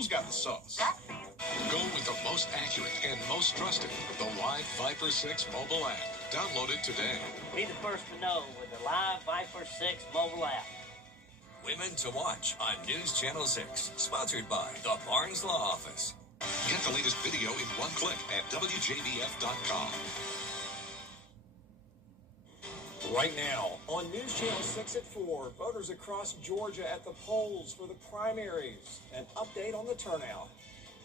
Who's got the sauce? Go with the most accurate and most trusted, the Live Viper 6 mobile app. Download it today. Be the first to know with the Live Viper 6 mobile app. Women to Watch on News Channel 6, sponsored by the Barnes Law Office. Get the latest video in one click at WJBF.com. Right now, on News Channel 6 at 4, voters across Georgia at the polls for the primaries. An update on the turnout.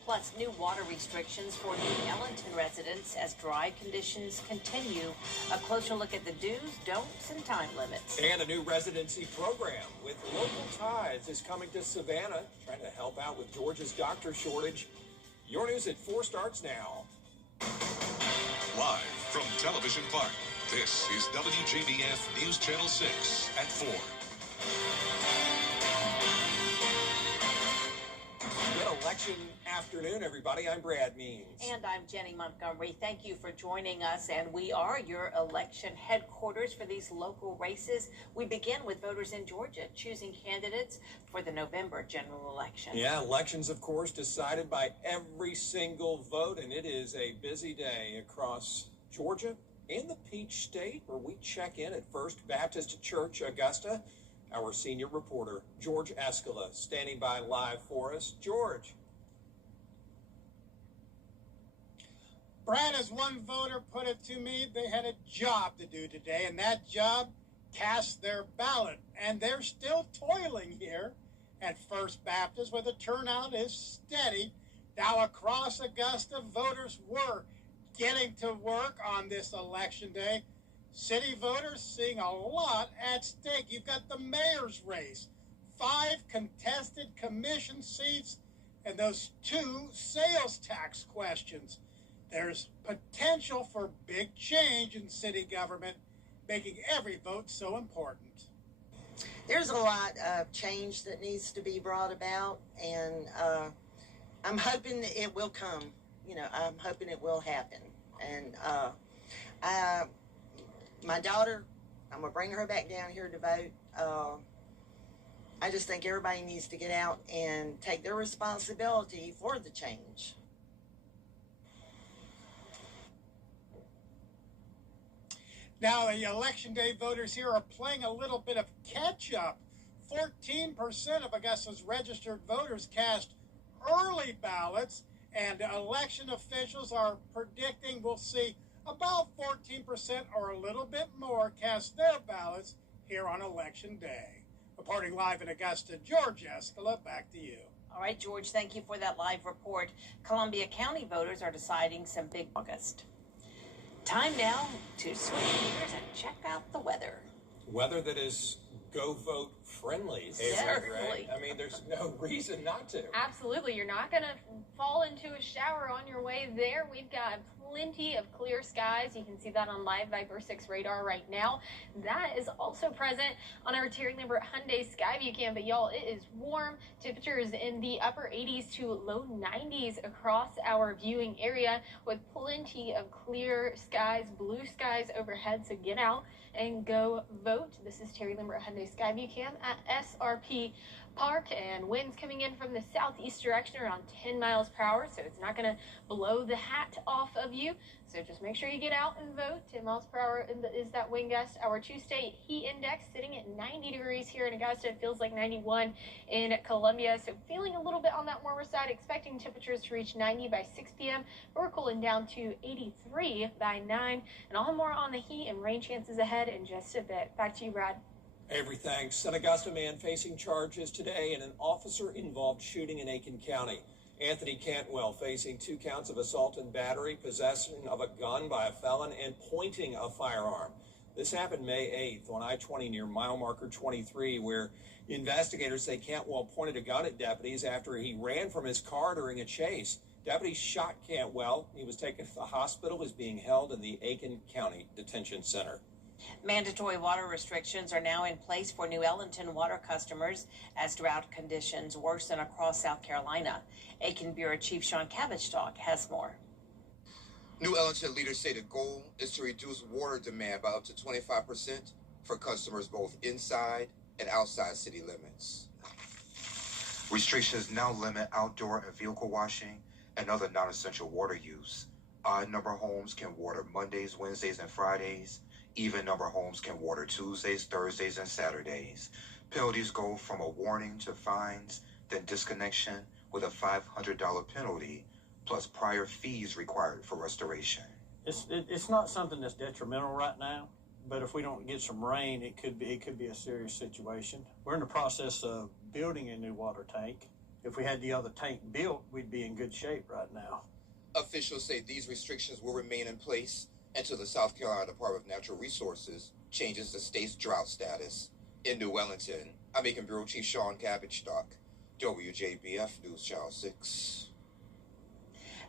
Plus, new water restrictions for New Ellington residents as dry conditions continue. A closer look at the do's, don'ts, and time limits. And a new residency program with local ties is coming to Savannah, trying to help out with Georgia's doctor shortage. Your news at 4 starts now. Live from Television Park, this is WJBF News Channel 6 at 4. Good election afternoon, everybody. I'm Brad Means. And I'm Jenny Montgomery. Thank you for joining us. And we are your election headquarters for these local races. We begin with voters in Georgia choosing candidates for the November general election. Yeah, elections, of course, decided by every single vote. And it is a busy day across Georgia and the Peach State, where we check in at First Baptist Church, Augusta. Our senior reporter, George Escala, standing by live for us. George. Brad, as one voter put it to me, they had a job to do today, and that job, cast their ballot. And they're still toiling here at First Baptist, where the turnout is steady. Now across Augusta, voters were getting to work on this election day. City voters seeing a lot at stake. You've got the mayor's race, 5 contested commission seats, and those 2 sales tax questions. There's potential for big change in city government, making every vote so important. There's a lot of change that needs to be brought about, and I'm hoping it will come. I'm hoping it will happen. And my daughter, I'm going to bring her back down here to vote. I just think everybody needs to get out and take their responsibility for the change. Now, the election day voters here are playing a little bit of catch-up. 14% of Augusta's registered voters cast early ballots, and election officials are predicting we'll see about 14% or a little bit more cast their ballots here on Election Day. Reporting live in Augusta, George Escala, back to you. All right, George, thank you for that live report. Columbia County voters are deciding some big August. Time now to switch gears and check out the weather. Weather that is go vote friendly. Certainly. Right? I mean, there's no reason not to. Absolutely. You're not going to fall into a shower on your way there. We've got plenty of clear skies. You can see that on Live Viper 6 radar right now. That is also present on our Terry Lambert Hyundai Skyview cam. But y'all, it is warm. Temperatures in the upper 80s to low 90s across our viewing area with plenty of clear skies, blue skies overhead. So get out and go vote. This is Terry Lambert Hyundai Skyview cam at SRP Park, and winds coming in from the southeast direction around 10 miles per hour, so it's not going to blow the hat off of you. So just make sure you get out and vote. 10 miles per hour is that wind gust. Our 2-state heat index sitting at 90 degrees here in Augusta. It feels like 91 in Columbia, so feeling a little bit on that warmer side, expecting temperatures to reach 90 by 6 p.m. We're cooling down to 83 by 9, and I'll have more on the heat and rain chances ahead in just a bit. Back to you, Brad. Avery, thanks. An Augusta man facing charges today in an officer-involved shooting in Aiken County. Anthony Cantwell facing 2 counts of assault and battery, possession of a gun by a felon, and pointing a firearm. This happened May 8th on I-20 near mile marker 23, where investigators say Cantwell pointed a gun at deputies after he ran from his car during a chase. Deputies shot Cantwell. He was taken to the hospital, is being held in the Aiken County Detention Center. Mandatory water restrictions are now in place for New Ellington water customers as drought conditions worsen across South Carolina. Aiken Bureau Chief Sean Cabbage-Talk has more. New Ellington leaders say the goal is to reduce water demand by up to 25% for customers both inside and outside city limits. Restrictions now limit outdoor and vehicle washing and other non-essential water use. Odd number homes can water Mondays, Wednesdays, and Fridays. Even number homes can water Tuesdays, Thursdays, and Saturdays. Penalties go from a warning to fines, then disconnection with a $500 penalty, plus prior fees required for restoration. It's not something that's detrimental right now, but if we don't get some rain, it could be a serious situation. We're in the process of building a new water tank. If we had the other tank built, we'd be in good shape right now. Officials say these restrictions will remain in place until the South Carolina Department of Natural Resources changes the state's drought status. In New Wellington, I'm Macon Bureau Chief Sean Cabbage-Stock, WJBF News Channel 6.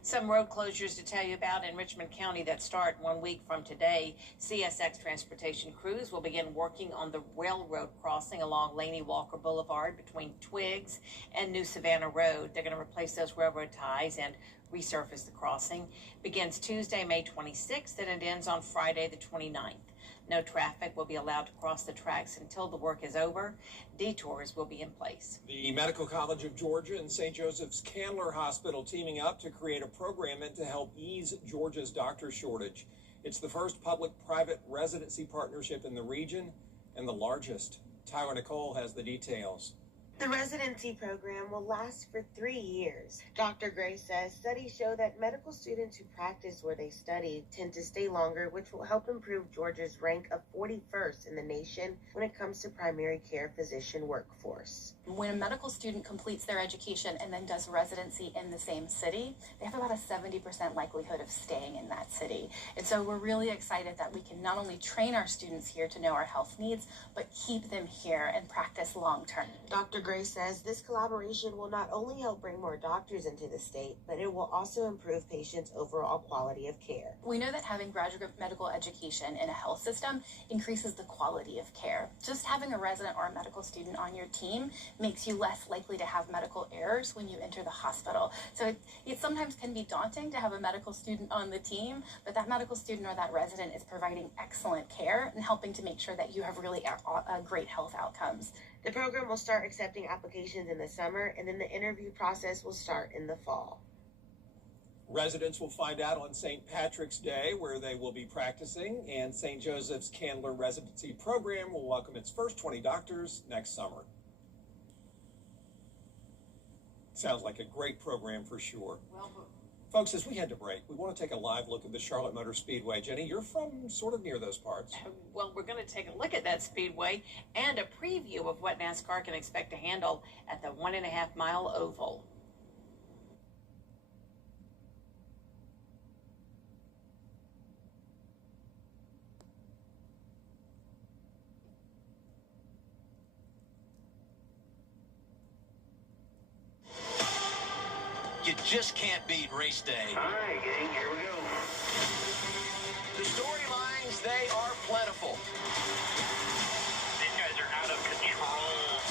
Some road closures to tell you about in Richmond County that start 1 week from today. CSX transportation crews will begin working on the railroad crossing along Laney Walker Boulevard between Twiggs and New Savannah Road. They're going to replace those railroad ties and resurface the crossing. Begins Tuesday, May 26th, and it ends on Friday, the 29th. No traffic will be allowed to cross the tracks until the work is over. Detours will be in place. The Medical College of Georgia and St. Joseph's Candler Hospital teaming up to create a program meant to help ease Georgia's doctor shortage. It's the first public-private residency partnership in the region and the largest. Tyler Nicole has the details. The residency program will last for 3 years. Dr. Gray says studies show that medical students who practice where they study tend to stay longer, which will help improve Georgia's rank of 41st in the nation when it comes to primary care physician workforce. When a medical student completes their education and then does residency in the same city, they have about a 70% likelihood of staying in that city. And so we're really excited that we can not only train our students here to know our health needs, but keep them here and practice long term. Dr. Gray says this collaboration will not only help bring more doctors into the state, but it will also improve patients' overall quality of care. We know that having graduate medical education in a health system increases the quality of care. Just having a resident or a medical student on your team makes you less likely to have medical errors when you enter the hospital. So it sometimes can be daunting to have a medical student on the team, but that medical student or that resident is providing excellent care and helping to make sure that you have really great health outcomes. The program will start accepting applications in the summer, and then the interview process will start in the fall. Residents will find out on St. Patrick's Day where they will be practicing, and St. Joseph's Candler Residency Program will welcome its first 20 doctors next summer. Sounds like a great program for sure. Folks, as we head to break, we want to take a live look at the Charlotte Motor Speedway. Jenny, you're from sort of near those parts. Well, we're going to take a look at that speedway and a preview of what NASCAR can expect to handle at the 1.5 mile oval. You just can't beat race day. All right, gang, here we go. The storylines, they are plentiful. These guys are out of control.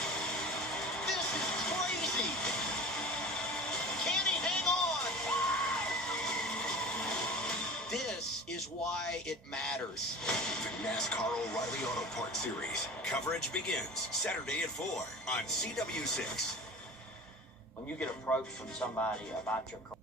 This is crazy. Can he hang on? This is why it matters. The NASCAR O'Reilly Auto Parts Series. Coverage begins Saturday at 4 on CW6. When you get approached from somebody about your car.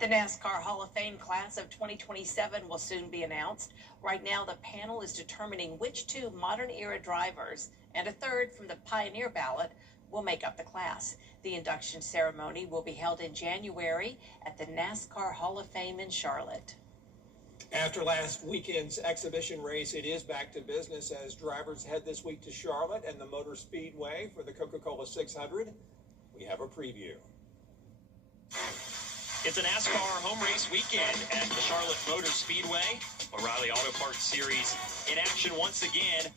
The NASCAR Hall of Fame class of 2027 will soon be announced. Right now, the panel is determining which 2 modern-era drivers and a third from the Pioneer ballot will make up the class. The induction ceremony will be held in January at the NASCAR Hall of Fame in Charlotte. After last weekend's exhibition race, it is back to business as drivers head this week to Charlotte and the Motor Speedway for the Coca-Cola 600. We have a preview. It's a NASCAR home race weekend at the Charlotte Motor Speedway. O'Reilly Auto Parts Series in action once again.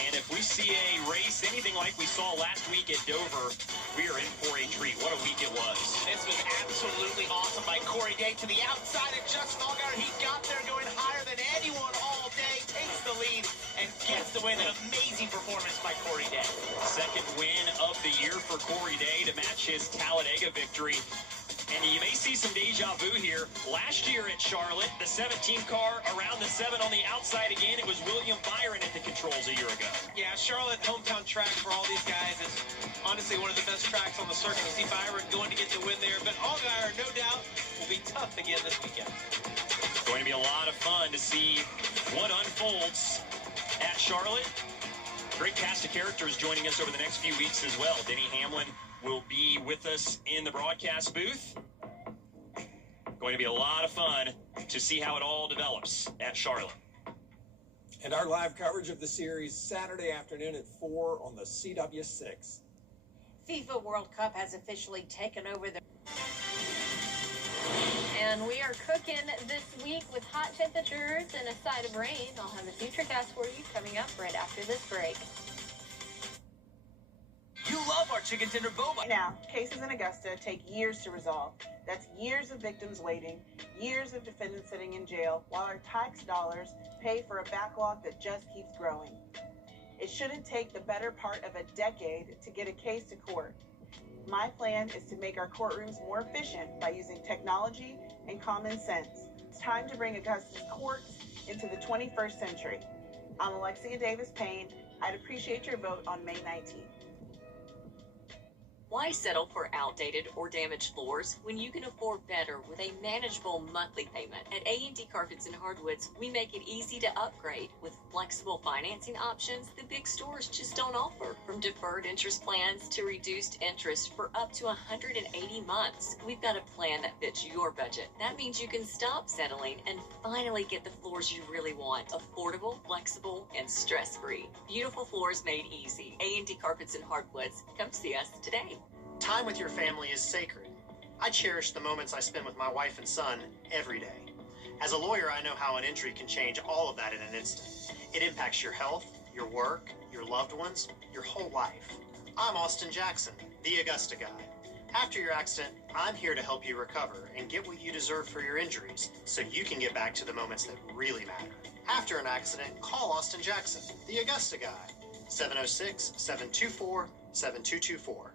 And if we see a race anything like we saw last week at Dover, we are in for a treat. What a week it was. This was absolutely awesome by Corey Day to the outside of Justin Allgaier. He got there going higher than anyone all day, takes the lead, and gets the win. An amazing performance by Corey Day. Second win of the year for Corey Day to match his Talladega victory. And you may see some deja vu here. Last year at Charlotte, the 17 car around the 7 on the outside again. It was William Byron at the controls a year ago. Yeah, Charlotte, hometown track for all these guys, is honestly one of the best tracks on the circuit. You see Byron going to get the win there, but Allgaier, no doubt, will be tough again this weekend. It's going to be a lot of fun to see what unfolds at Charlotte. Great cast of characters joining us over the next few weeks as well. Denny Hamlin will be with us in the broadcast booth. Going to be a lot of fun to see how it all develops at Charlotte. And our live coverage of the series Saturday afternoon at 4 on the CW6. FIFA World Cup has officially taken over the... And we are cooking this week with hot temperatures and a side of rain. I'll have the futurecast for you coming up right after this break. You love our chicken tender boba. Now, cases in Augusta take years to resolve. That's years of victims waiting, years of defendants sitting in jail, while our tax dollars pay for a backlog that just keeps growing. It shouldn't take the better part of a decade to get a case to court. My plan is to make our courtrooms more efficient by using technology and common sense. It's time to bring Augusta's courts into the 21st century. I'm Alexia Davis Payne. I'd appreciate your vote on May 19th. Why settle for outdated or damaged floors when you can afford better with a manageable monthly payment? At A&D Carpets and Hardwoods, we make it easy to upgrade with flexible financing options that big stores just don't offer. From deferred interest plans to reduced interest for up to 180 months, we've got a plan that fits your budget. That means you can stop settling and finally get the floors you really want. Affordable, flexible, and stress-free. Beautiful floors made easy. A&D Carpets and Hardwoods. Come see us today. Time with your family is sacred. I cherish the moments I spend with my wife and son every day. As a lawyer, I know how an injury can change all of that in an instant. It impacts your health, your work, your loved ones, your whole life. I'm Austin Jackson, the Augusta guy. After your accident, I'm here to help you recover and get what you deserve for your injuries so you can get back to the moments that really matter. After an accident, call Austin Jackson, the Augusta guy. 706-724-7224.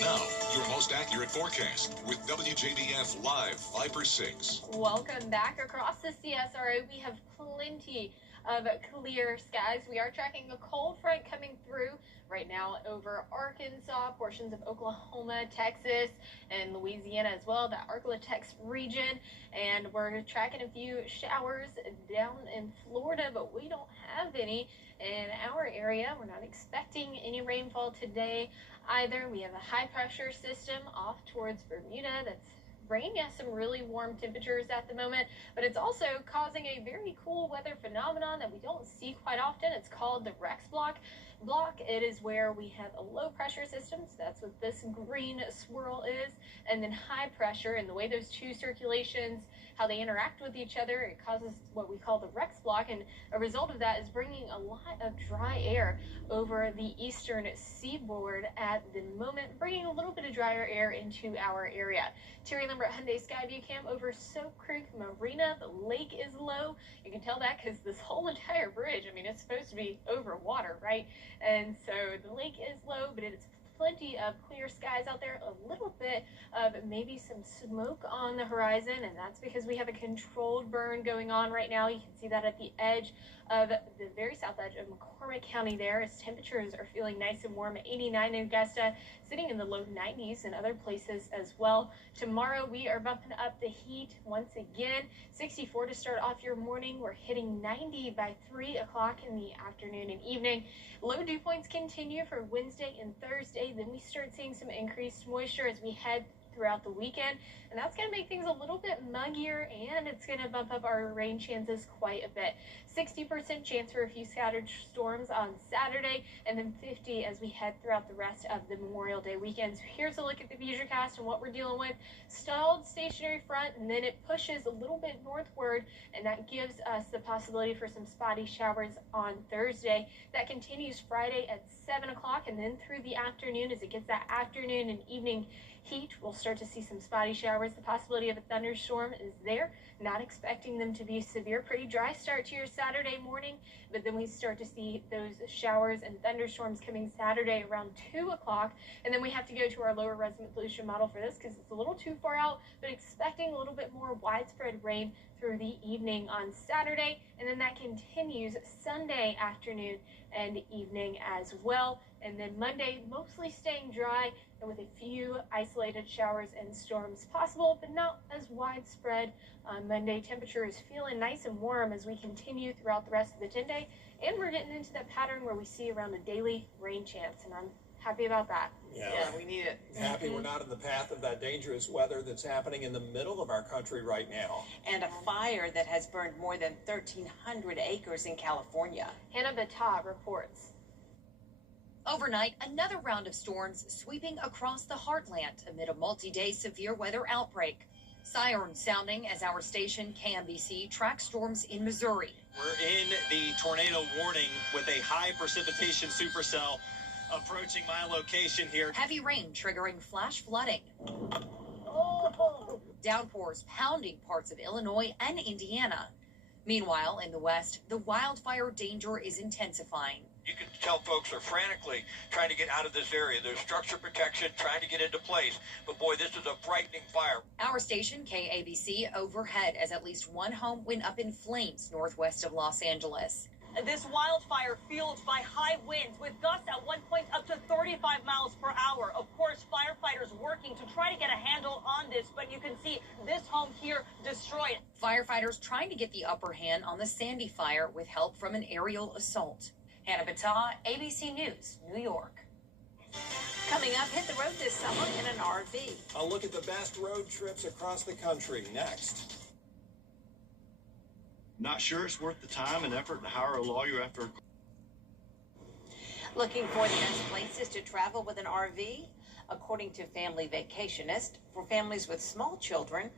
Now, your most accurate forecast with WJBF Live Viper 6. Welcome back. Across the CSRA, we have plenty of clear skies. We are tracking a cold front coming through right now over Arkansas, portions of Oklahoma, Texas, and Louisiana as well, the Arklatex region. And we're tracking a few showers down in Florida, but we don't have any in our area. We're not expecting any rainfall today either. We have a high pressure system off towards Bermuda that's bringing us some really warm temperatures at the moment, but it's also causing a very cool weather phenomenon that we don't see quite often. It's called the Rex block. It is where we have a low pressure system, so that's what this green swirl is, and then high pressure, and the way those two circulations, how they interact with each other, it causes what we call the Rex block, and a result of that is bringing a lot of dry air over the eastern seaboard at the moment, bringing a little bit of drier air into our area. Terry Lambert Hyundai Skyview Cam over Soap Creek Marina. The lake is low. You can tell that because this whole entire bridge, I mean, it's supposed to be over water, right? And so the lake is low, but it's plenty of clear skies out there, a little bit of maybe some smoke on the horizon, and that's because we have a controlled burn going on right now. You can see that at the edge of the very south edge of McCormick County there, as temperatures are feeling nice and warm, 89 in Augusta, sitting in the low 90s in other places as well. Tomorrow we are bumping up the heat once again, 64 to start off your morning. We're hitting 90 by 3 o'clock in the afternoon and evening. Low dew points continue for Wednesday and Thursday. Then we start seeing some increased moisture as we head throughout the weekend, and that's going to make things a little bit muggier, and it's going to bump up our rain chances quite a bit. 60% chance for a few scattered storms on Saturday, and then 50 as we head throughout the rest of the Memorial Day weekend. So here's a look at the futurecast and what we're dealing with. Stalled stationary front, and then it pushes a little bit northward, and that gives us the possibility for some spotty showers on Thursday. That continues Friday at 7 o'clock, and then through the afternoon as it gets that afternoon and evening heat. We'll start start to see some spotty showers. The possibility of a thunderstorm is there. Not expecting them to be severe. Pretty dry start to your Saturday morning, but then we start to see those showers and thunderstorms coming Saturday around 2 o'clock. And then we have to go to our lower resident pollution model for this because it's a little too far out, but expecting a little bit more widespread rain through the evening on Saturday. And then that continues Sunday afternoon and evening as well. And then Monday, mostly staying dry and with a few isolated showers and storms possible, but not as widespread. On Monday, temperature is feeling nice and warm as we continue throughout the rest of the 10-day. And we're getting into that pattern where we see around a daily rain chance, and I'm happy about that. Yeah, we need it. Happy we're not in the path of that dangerous weather that's happening in the middle of our country right now. And a fire that has burned more than 1,300 acres in California. Hannah Battah reports. Overnight, another round of storms sweeping across the heartland amid a multi-day severe weather outbreak. Sirens sounding as our station, KMBC, tracks storms in Missouri. We're in the tornado warning with a high precipitation supercell approaching my location here. Heavy rain triggering flash flooding. Downpours pounding parts of Illinois and Indiana. Meanwhile, in the West, the wildfire danger is intensifying. You can tell folks are frantically trying to get out of this area. There's structure protection trying to get into place. But boy, this is a frightening fire. Our station, KABC, overhead as at least one home went up in flames northwest of Los Angeles. This wildfire fueled by high winds with gusts at one point up to 35 miles per hour. Of course, firefighters working to try to get a handle on this, but you can see this home here destroyed. Firefighters trying to get the upper hand on the Sandy fire with help from an aerial assault. Hannah Battah, ABC News, New York. Coming up, hit the road this summer in an RV. I'll look at the best road trips across the country next. Not sure it's worth the time and effort to hire a lawyer after. Looking for the best places to travel with an RV? According to Family Vacationist, for families with small children,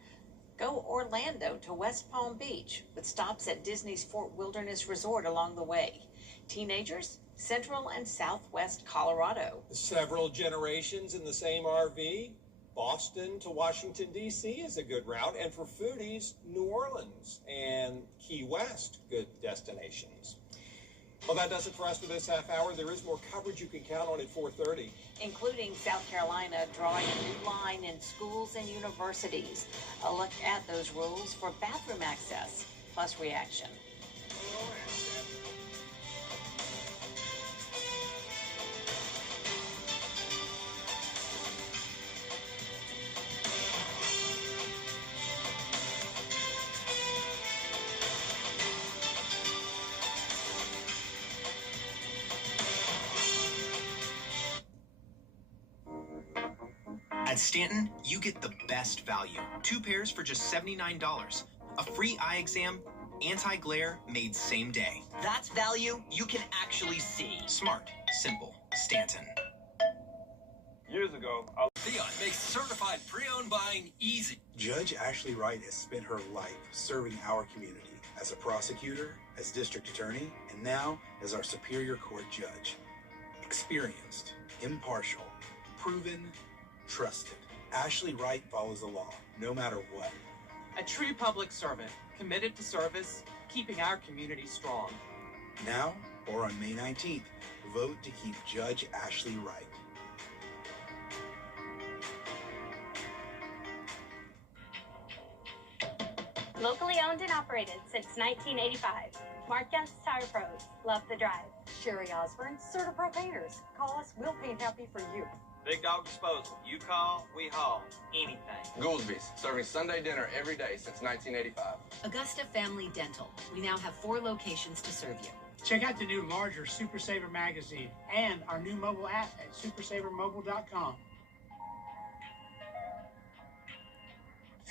go Orlando to West Palm Beach with stops at Disney's Fort Wilderness Resort along the way. Teenagers, Central and Southwest Colorado. Several generations in the same RV. Boston to Washington, D.C. is a good route. And for foodies, New Orleans and Key West, good destinations. Well, that does it for us for this half hour. There is more coverage you can count on at 4:30. Including South Carolina drawing a new line in schools and universities. A look at those rules for bathroom access, plus reaction. At Stanton, you get the best value. 2 pairs for just $79. A free eye exam, anti-glare made same day. That's value you can actually see. Smart, simple, Stanton. Years ago, Theon makes certified pre-owned buying easy. Judge Ashley Wright has spent her life serving our community as a prosecutor, as district attorney, and now as our Superior Court judge. Experienced, impartial, proven, trusted. Ashley Wright follows the law, no matter what. A true public servant, committed to service, keeping our community strong. Now, or on May 19th, vote to keep Judge Ashley Wright. Locally owned and operated since 1985. Mark Guest Tire Pros. Love the drive. Sherry Osborne, Certipro Painters. Call us, we'll paint happy for you. Big Dog Disposal. You call, we haul. Anything. Goolsby's, serving Sunday dinner every day since 1985. Augusta Family Dental. We now have 4 locations to serve you. Check out the new larger Super Saver magazine and our new mobile app at supersavermobile.com.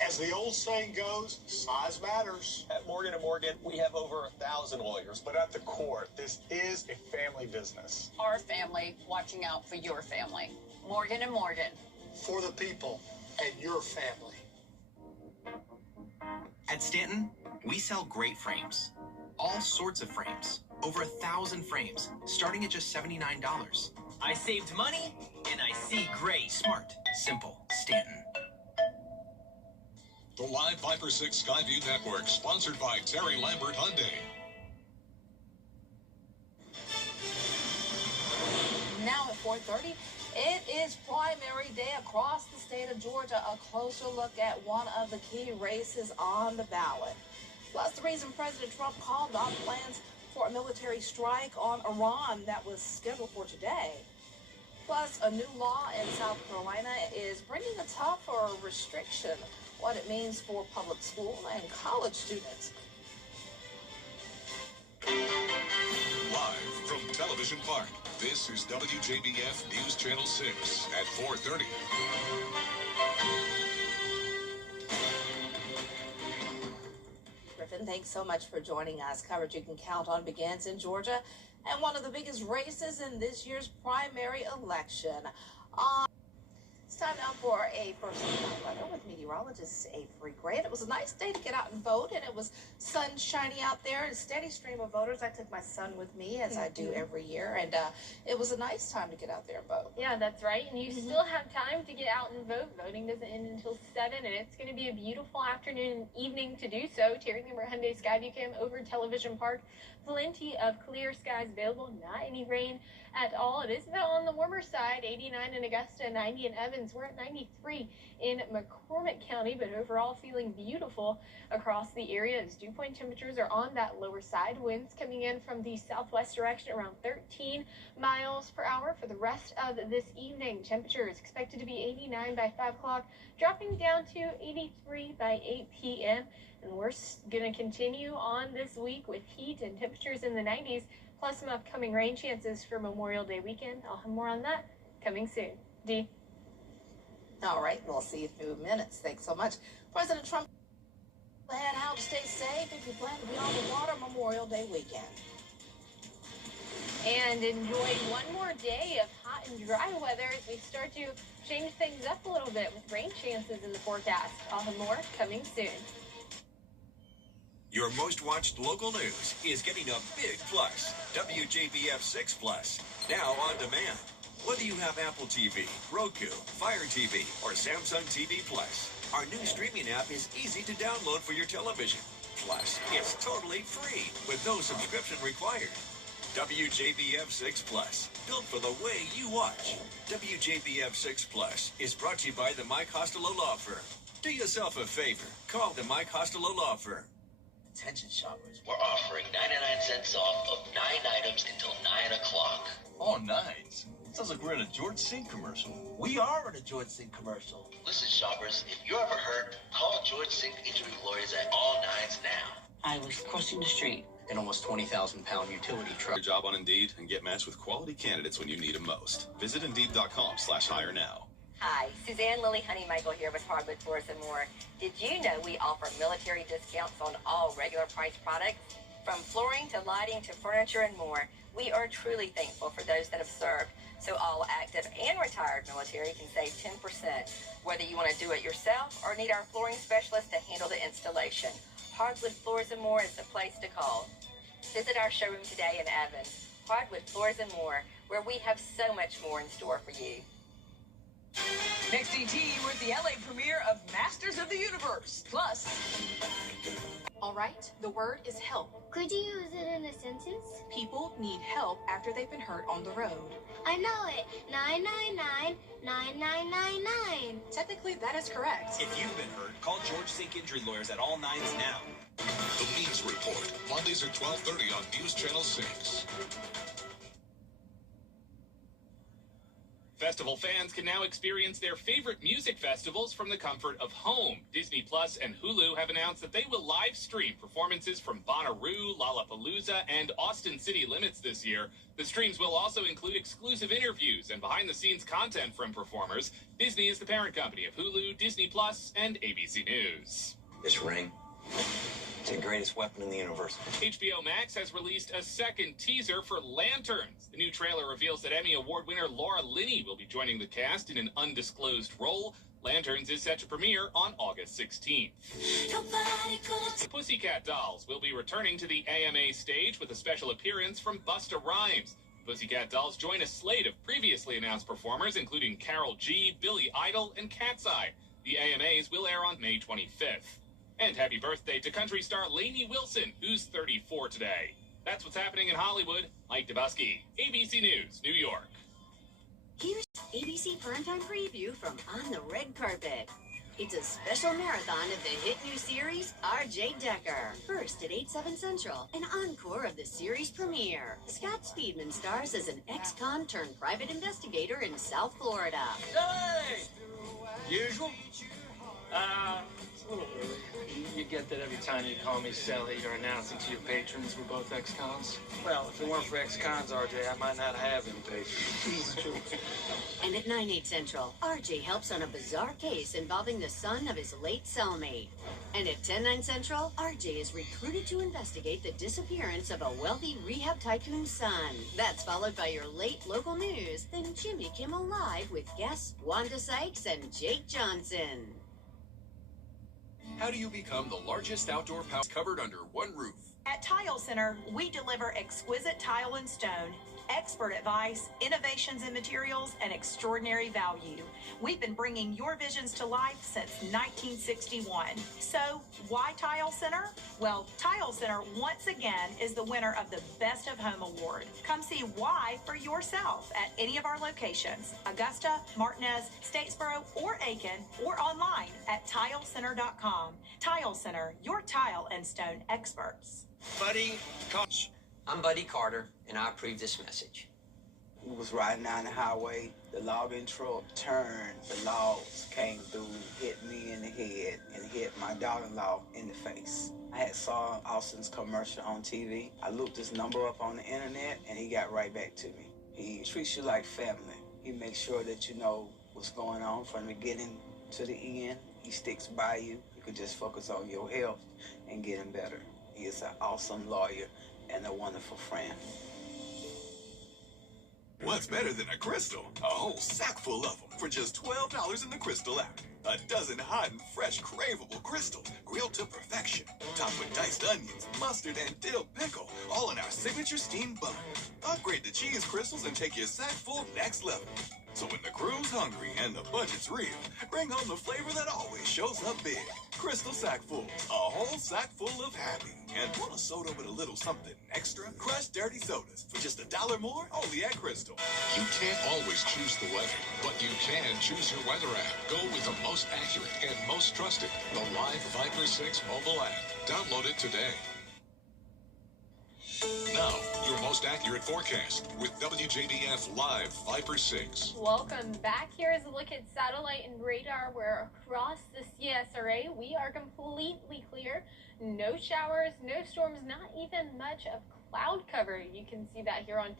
As the old saying goes, size matters. At Morgan & Morgan, we have over 1,000 lawyers. But at the core, this is a family business. Our family watching out for your family. Morgan & Morgan. For the people and your family. At Stanton, we sell great frames. All sorts of frames. Over 1,000 frames, starting at just $79. I saved money, and I see great. Smart, simple, Stanton. The live Viper 6 Skyview Network, sponsored by Terry Lambert Hyundai. Now at 4:30, it is primary day across the state of Georgia. A closer look at one of the key races on the ballot. Plus, the reason President Trump called off plans for a military strike on Iran that was scheduled for today. Plus, a new law in South Carolina is bringing a tougher restriction, what it means for public school and college students. Live from Television Park, this is WJBF News Channel 6 at 4:30. Griffin, thanks so much for joining us. Coverage you can count on begins in Georgia and one of the biggest races in this year's primary election. It's time now for a first look at weather with meteorologist Avery Gray. It was a nice day to get out and vote, and it was sunshiny out there and a steady stream of voters. I took my son with me, as I do every year, and it was a nice time to get out there and vote. Yeah, that's right. And you still have time to get out and vote. Voting doesn't end until 7, and it's going to be a beautiful afternoon and evening to do so. Terry Lambert Hyundai Skyview Cam over Television Park. Plenty of clear skies available, not any rain at all. It is about on the warmer side, 89 in Augusta, 90 in Evans. We're at 93 in McCormick County, but overall feeling beautiful across the area. As dew point temperatures are on that lower side. Winds coming in from the southwest direction around 13 miles per hour for the rest of this evening. Temperature is expected to be 89 by 5 o'clock, dropping down to 83 by 8 p.m. And we're going to continue on this week with heat and temperatures in the 90s, plus some upcoming rain chances for Memorial Day weekend. I'll have more on that coming soon. Dee? All right, we'll see you in a few minutes. Thanks so much. President Trump had how to stay safe if you plan to be on the water Memorial Day weekend. And enjoy one more day of hot and dry weather as we start to change things up a little bit with rain chances in the forecast. I'll have more coming soon. Your most watched local news is getting a big plus. WJBF 6 Plus, now on demand. Whether you have Apple TV, Roku, Fire TV, or Samsung TV Plus, our new streaming app is easy to download for your television. Plus, it's totally free with no subscription required. WJBF 6 Plus, built for the way you watch. WJBF 6 Plus is brought to you by the Mike Costello Law Firm. Do yourself a favor. Call the Mike Costello Law Firm. Attention shoppers, we're offering 99 cents off of 9 items until 9 o'clock. Oh, nice. Sounds like we're in a George Sink commercial. We are in a George Sink commercial. Listen, shoppers, if you're ever hurt, call George Sink Injury Lawyers at all 9s now. I was crossing the street. An almost 20,000-pound utility truck. Your job on Indeed and get matched with quality candidates when you need them most. Visit Indeed.com/hire now. Hi, Suzanne Lily Honeymichael here with Hardwood Floors & More. Did you know we offer military discounts on all regular price products? From flooring to lighting to furniture and more, we are truly thankful for those that have served. So all active and retired military can save 10%. Whether you want to do it yourself or need our flooring specialist to handle the installation, Hardwood Floors & More is the place to call. Visit our showroom today in Evans, Hardwood Floors & More, where we have so much more in store for you. Next ET, we're at the LA premiere of Masters of the Universe. Plus, all right, the word is help. Could you use it in a sentence? People need help after they've been hurt on the road. I know it. 999-9999. Technically, that is correct. If you've been hurt, call George Sink Injury Lawyers at all 9s now. The News Report, Mondays at 12:30 on News Channel 6. Festival fans can now experience their favorite music festivals from the comfort of home. Disney Plus and Hulu have announced that they will live stream performances from Bonnaroo, Lollapalooza, and Austin City Limits this year. The streams will also include exclusive interviews and behind-the-scenes content from performers. Disney is the parent company of Hulu, Disney Plus, and ABC News. This ring, it's the greatest weapon in the universe. HBO Max has released a second teaser for Lanterns. The new trailer reveals that Emmy Award winner Laura Linney will be joining the cast in an undisclosed role. Lanterns is set to premiere on August 16th. The Pussycat Dolls will be returning to the AMA stage with a special appearance from Busta Rhymes. Pussycat Dolls join a slate of previously announced performers, including Karol G, Billy Idol, and Cat's Eye. The AMAs will air on May 25th. And happy birthday to country star Lainey Wilson, who's 34 today. That's what's happening in Hollywood. Mike Dubusky, ABC News, New York. Here's ABC Primetime Preview from On the Red Carpet. It's a special marathon of the hit new series, R.J. Decker. First at 8/7 Central, an encore of the series premiere. Scott Speedman stars as an ex-con turned private investigator in South Florida. Hey! Usual? It's a little early. You get that every time you call me Sally, you're announcing to your patrons we're both ex-cons? Well, if it weren't for ex-cons, RJ, I might not have any patrons. And at 9/8 Central, RJ helps on a bizarre case involving the son of his late cellmate. And at 10/9 Central, RJ is recruited to investigate the disappearance of a wealthy rehab tycoon's son. That's followed by your late local news, then Jimmy Kimmel Live with guests Wanda Sykes and Jake Johnson. How do you become the largest outdoor house covered under one roof? At Tile Center, we deliver exquisite tile and stone, expert advice, innovations in materials, and extraordinary value. We've been bringing your visions to life since 1961. So, why Tile Center? Well, Tile Center once again is the winner of the Best of Home Award. Come see why for yourself at any of our locations: Augusta, Martinez, Statesboro, or Aiken, or online at tilecenter.com. Tile Center, your tile and stone experts. Buddy, I'm Buddy Carter, and I approve this message. We was riding down the highway. The logging truck turned. The logs came through, hit me in the head, and hit my daughter-in-law in the face. I had saw Austin's commercial on TV. I looked his number up on the internet, and he got right back to me. He treats you like family. He makes sure that you know what's going on from the beginning to the end. He sticks by you. You can just focus on your health and getting better. He is an awesome lawyer and a wonderful friend. What's better than a Crystal? A whole sack full of them for just $12 in the Crystal app. A dozen hot and fresh, craveable Crystals, grilled to perfection. Topped with diced onions, mustard, and dill pickle, all in our signature steamed bun. Upgrade to cheese Crystals and take your sack full next level. So when the crew's hungry and the budget's real, bring home the flavor that always shows up big. Crystal Sack Full, a whole sack full of happy. And want a soda with a little something extra? Crushed dirty sodas for just $1 more, only at Crystal. You can't always choose the weather, but you can choose your weather app. Go with the most accurate and most trusted, the Live Viper 6 mobile app. Download it today. Now, your most accurate forecast with WJBF Live Viper 6. Welcome back. Here is a look at satellite and radar, where across the CSRA we are completely clear. No showers, no storms, not even much of cloud cover. You can see that here on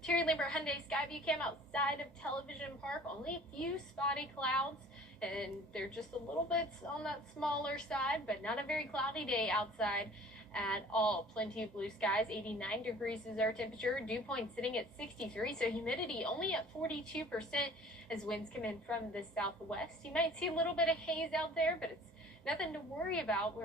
Terry Lambert Hyundai Skyview Cam outside of Television Park. Only a few spotty clouds, and they're just a little bit on that smaller side, but not a very cloudy day outside at all. Plenty of blue skies. 89 degrees is our temperature. Dew point sitting at 63, so humidity only at 42% as winds come in from the southwest. You might see a little bit of haze out there, but it's nothing to worry about.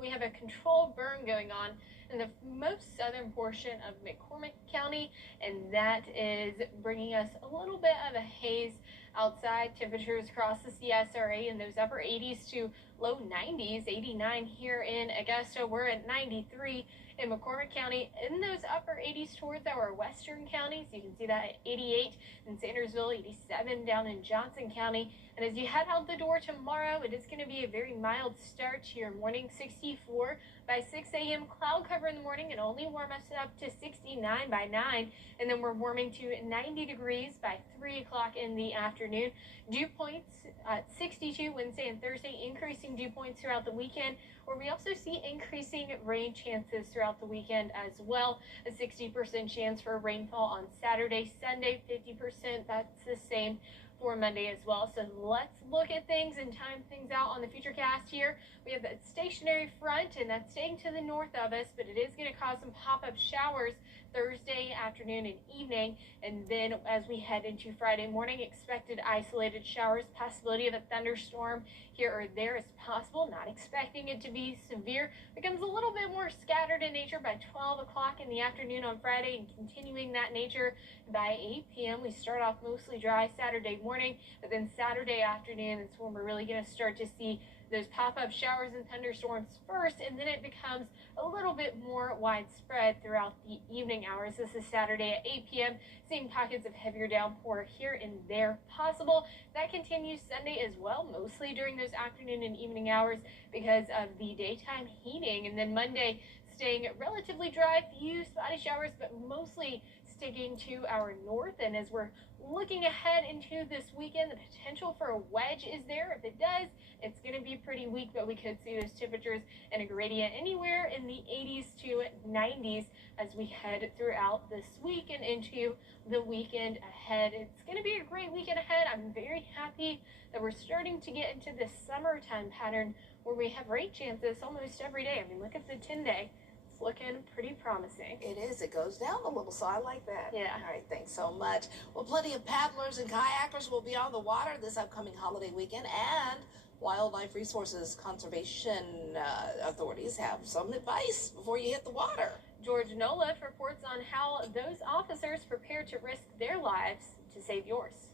We have a controlled burn going on in the most southern portion of McCormick County, and that is bringing us a little bit of a haze outside. Temperatures across the CSRA in those upper 80s to low 90s. 89 here in Augusta. We're at 93 in McCormick County. In those upper 80s towards our western counties, you can see that at 88 in Sandersville, 87 down in Johnson County. And as you head out the door tomorrow, it is going to be a very mild start to your morning. 64 by 6 a.m. Cloud cover in the morning, and only warm us up to 69 by 9. And then we're warming to 90 degrees by 3 o'clock in the afternoon. Dew points at 62 Wednesday and Thursday, increasing dew points throughout the weekend, where we also see increasing rain chances throughout the weekend as well. A 60% chance for rainfall on Saturday, Sunday 50%. That's the same for Monday as well. So let's look at things and time things out on the Futurecast here. We have that stationary front, and that's staying to the north of us, but it is going to cause some pop-up showers Thursday afternoon and evening, and then as we head into Friday morning, expected isolated showers, possibility of a thunderstorm here or there is possible. Not expecting it to be severe. Becomes a little bit more scattered in nature by 12 o'clock in the afternoon on Friday, and continuing that nature by 8 p.m. We start off mostly dry Saturday morning, but then Saturday afternoon is when we're really going to start to see those pop-up showers and thunderstorms first, and then it becomes a little bit more widespread throughout the evening hours. This is Saturday at 8 p.m. Seeing pockets of heavier downpour here and there possible. That continues Sunday as well, mostly during those afternoon and evening hours because of the daytime heating. And then Monday, staying relatively dry, few spotty showers, but mostly sticking to our north. And as we're looking ahead into this weekend, the potential for a wedge is there. If it does, it's going to be pretty weak, but we could see those temperatures in a gradient anywhere in the 80s to 90s as we head throughout this week and into the weekend ahead. It's going to be a great weekend ahead. I'm very happy that we're starting to get into this summertime pattern where we have rain chances almost every day. I mean, look at the 10-day. It's looking pretty promising. It is. It goes down a little, so I like that. Yeah. All right, thanks so much. Well, plenty of paddlers and kayakers will be on the water this upcoming holiday weekend, and Wildlife Resources Conservation authorities have some advice before you hit the water. George Noliff reports on how those officers prepare to risk their lives to save yours.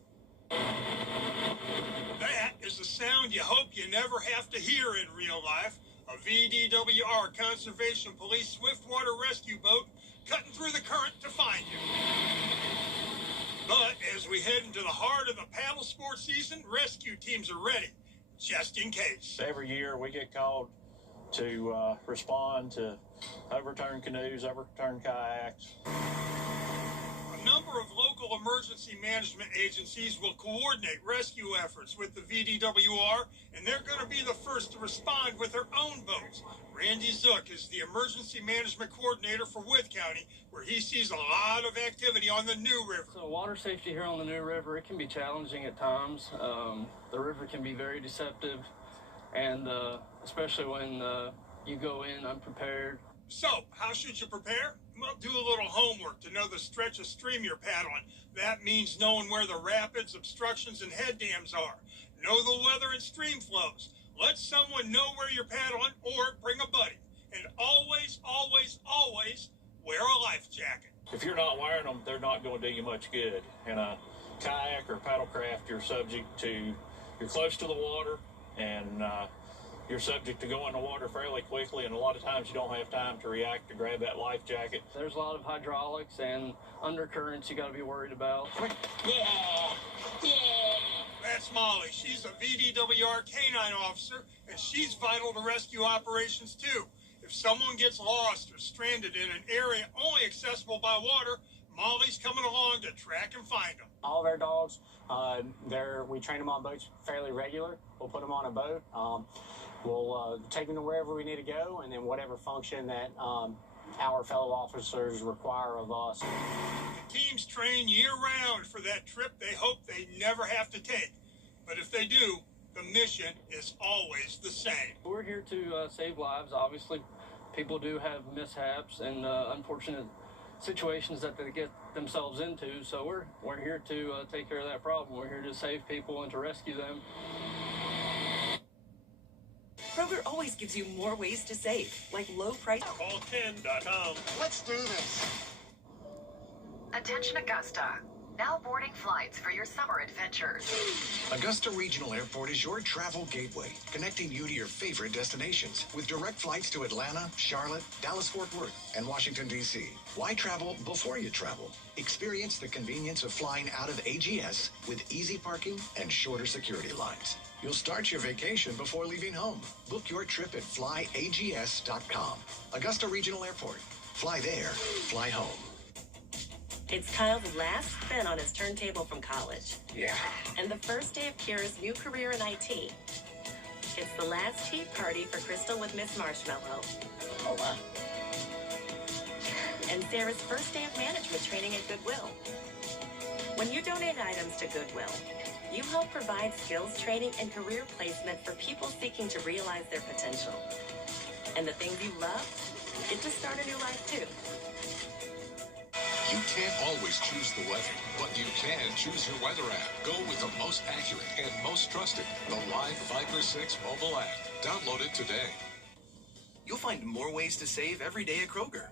That is the sound you hope you never have to hear in real life. A VDWR Conservation Police swiftwater rescue boat cutting through the current to find you. But as we head into the heart of the paddle sports season, rescue teams are ready, just in case. Every year we get called to respond to overturned canoes, overturned kayaks. A number of local emergency management agencies will coordinate rescue efforts with the VDWR, and they're going to be the first to respond with their own boats. Randy Zook is the emergency management coordinator for Wythe County, where he sees a lot of activity on the New River. So water safety here on the New River, it can be challenging at times. The river can be very deceptive, and especially when you go in unprepared. So, how should you prepare? Well, do a little homework to know the stretch of stream you're paddling. That means knowing where the rapids, obstructions, and head dams are. Know the weather and stream flows. Let someone know where you're paddling, or bring a buddy. And always, always, always wear a life jacket. If you're not wearing them, they're not going to do you much good. In a kayak or paddlecraft, you're close to the water, and you're subject to go in the water fairly quickly, and a lot of times you don't have time to react to grab that life jacket. There's a lot of hydraulics and undercurrents you got to be worried about. Yeah. That's Molly. She's a VDWR canine officer, and she's vital to rescue operations too. If someone gets lost or stranded in an area only accessible by water, Molly's coming along to track and find them. All of our dogs, we train them on boats fairly regular. We'll put them on a boat. We'll take them to wherever we need to go, and then whatever function that our fellow officers require of us. The teams train year-round for that trip they hope they never have to take. But if they do, the mission is always the same. We're here to save lives. Obviously, people do have mishaps and unfortunate situations that they get themselves into. So we're here to take care of that problem. We're here to save people and to rescue them. Kroger always gives you more ways to save, like low price. Call 10.com. Let's do this. Attention Augusta. Now boarding flights for your summer adventures. Augusta Regional Airport is your travel gateway, connecting you to your favorite destinations with direct flights to Atlanta, Charlotte, Dallas-Fort Worth, and Washington, D.C. Why travel before you travel? Experience the convenience of flying out of AGS with easy parking and shorter security lines. You'll start your vacation before leaving home. Book your trip at flyags.com. Augusta Regional Airport. Fly there, fly home. It's Kyle's last spin on his turntable from college. Yeah. And the first day of Kira's new career in IT. It's the last tea party for Crystal with Miss Marshmallow. Hola. And Sarah's first day of management training at Goodwill. When you donate items to Goodwill, you help provide skills training and career placement for people seeking to realize their potential. And the things you love get to start a new life too. You can't always choose the weather, but you can choose your weather app. Go with the most accurate and most trusted, the Live Viper 6 mobile app. Download it today. You'll find more ways to save every day at Kroger.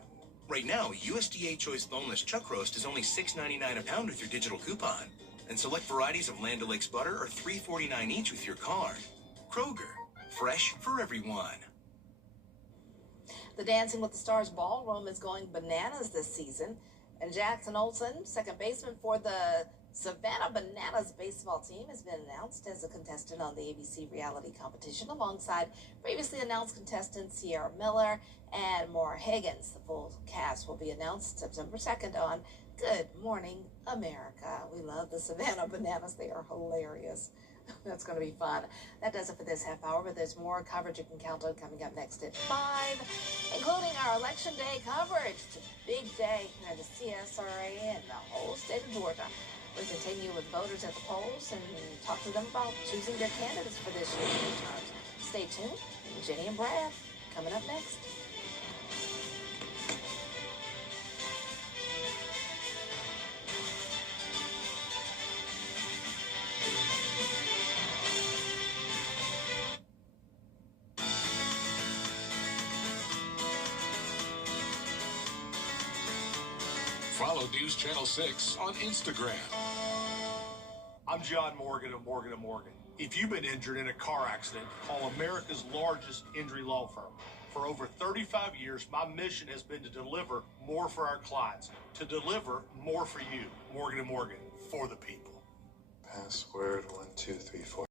Right now, USDA Choice Boneless Chuck Roast is only $6.99 a pound with your digital coupon. And select varieties of Land O'Lakes butter are $3.49 each with your card. Kroger, fresh for everyone. The Dancing with the Stars ballroom is going bananas this season. And Jackson Olsen, second baseman for the Savannah Bananas baseball team, has been announced as a contestant on the ABC reality competition alongside previously announced contestants Sierra Miller and Maura Higgins. The full cast will be announced September 2nd on Good Morning America. We love the Savannah Bananas. They are hilarious. That's going to be fun. That does it for this half hour, but there's more coverage you can count on coming up next at 5, including our Election Day coverage. It's a big day here in the CSRA and the whole state of Georgia. We continue with voters at the polls and talk to them about choosing their candidates for this year's midterms. Stay tuned. Jenny and Brad coming up next. Follow News Channel 6 on Instagram. I'm John Morgan of Morgan & Morgan. If you've been injured in a car accident, call America's largest injury law firm. For over 35 years, my mission has been to deliver more for our clients, to deliver more for you. Morgan & Morgan, for the people. Password 1234.